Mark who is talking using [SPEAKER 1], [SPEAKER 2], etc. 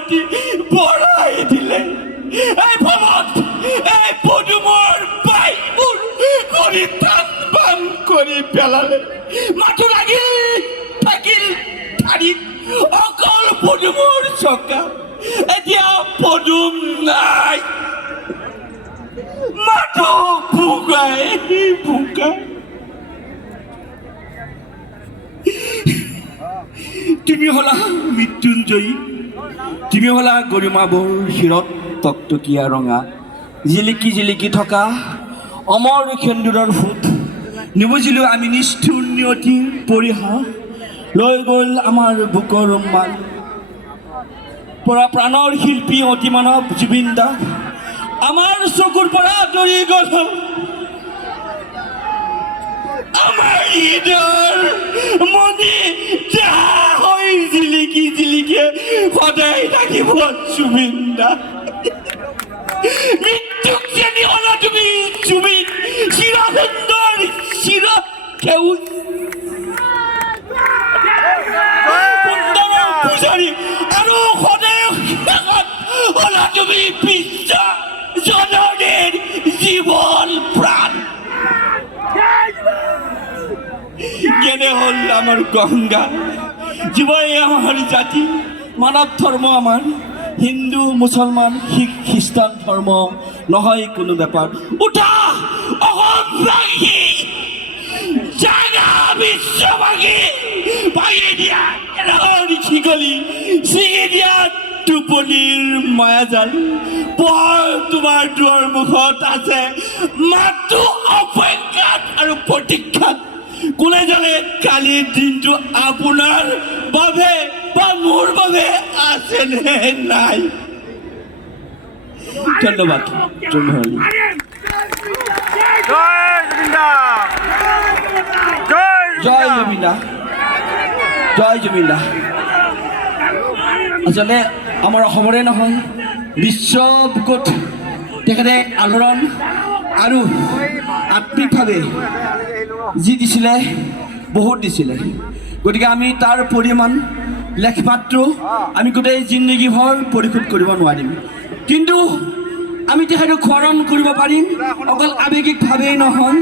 [SPEAKER 1] মাটি বঢ়াই দিলে। এই ভৱত এই পদুমৰ বাইবোৰ কৰি টান বান কৰি পেলালে মাথো লাগিল থাকিল ঠাৰিত অকল পদুমৰ চকা এতিয়া পদুম নাই। মাথো ভোগাই ভোগাই। তুমি হলা মৃত্যুঞ্জয়ী। তুমি হলা গৰিমাবৰ শিৰত টকটকীয়া ৰঙা জিলিকি জিলিকি থকা অমৰ সেন্দুৰৰ ফুট। নুবুজিলোঁ আমি নিষ্ঠুৰ নিয়তিৰ পৰিহাস লৈ গ'ল আমাৰ বুকৰ মান। পৰা প্ৰাণৰ শিল্পী অতিমানৱ জুবিন দাস আমাৰ চকুৰ পৰা আঁতৰি গ'ল আমাৰ ঈদৰ মণি যাহা হৈ জিলিকি জিলিকি সদায় থাকিব জুবিন দা মৃত্যুক যেনি হলা তুমি জুবিন চিৰ সুন্দৰ চিৰ সেউজ সুন্দৰৰ পূজাৰী আৰু সদায় হলা তুমি বিশ্ব জননীৰ জীৱন প্ৰাণ কেনে হ'ল আমাৰ গংগা জীৱই আমাৰ জাতি মানৱ ধৰ্ম আমাৰ। হিন্দু, মুছলমান, শিখ, খ্ৰীষ্টান ধৰ্ম নহয় কোনো বেপাৰ উঠা! অসমবাসী জাগা বিশ্ববাসী ভাঙি দিয়া শিকলি ছিঙি দিয়া টোপনিৰ মায়াজাল। পোহৰ তোমাৰ দুৱাৰ মুখত আছে। মাত্ৰ অপেক্ষাত আৰু প্ৰতীক্ষাত। কোনে জানে কালিৰ দিনটো আপোনাৰ বাবে মোৰ বাবে আছে নাই। ধন্যবাদ
[SPEAKER 2] জয় জুবিন্দা জয়
[SPEAKER 1] জুবিন্দা আচলতে আমাৰ অসমৰে নহয়, বিশ্ব তেখেতে আলোড়ন আৰু আত্মিকভাৱে যি দিছিলে, বহুত দিছিলে। গতিকে আমি তাৰ পৰিমাণ লেখমাত্ৰ আমি গোটেই জিন্দগীভৰ পৰিশোধ কৰিব নোৱাৰিম। কিন্তু আমি তেখেতক সোঁৱৰণ কৰিব পাৰিম, অকল আৱেগিকভাৱেই নহয়।